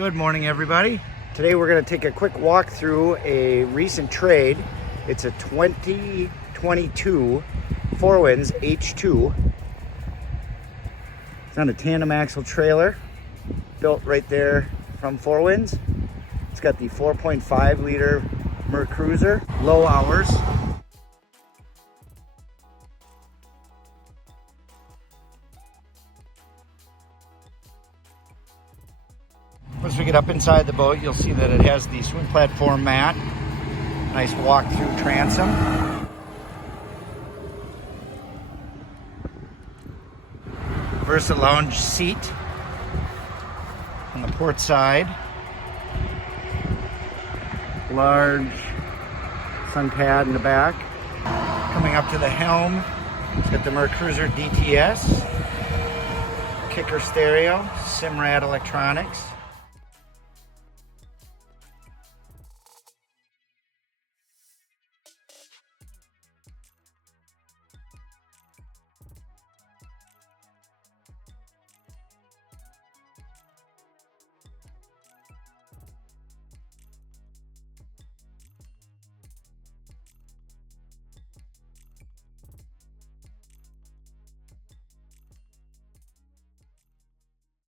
Good morning, everybody. Today we're going to take a quick walk through a recent trade. It's a 2022 Four Winds H2. It's on a tandem axle trailer built right there from Four Winds. It's got the 4.5 liter Cruiser, low hours. Once we get up inside the boat, you'll see that it has the swim platform mat, nice walk-through transom. Versa lounge seat on the port side. Large sun pad in the back. Coming up to the helm, it's got the Cruiser DTS, kicker stereo, Simrad electronics.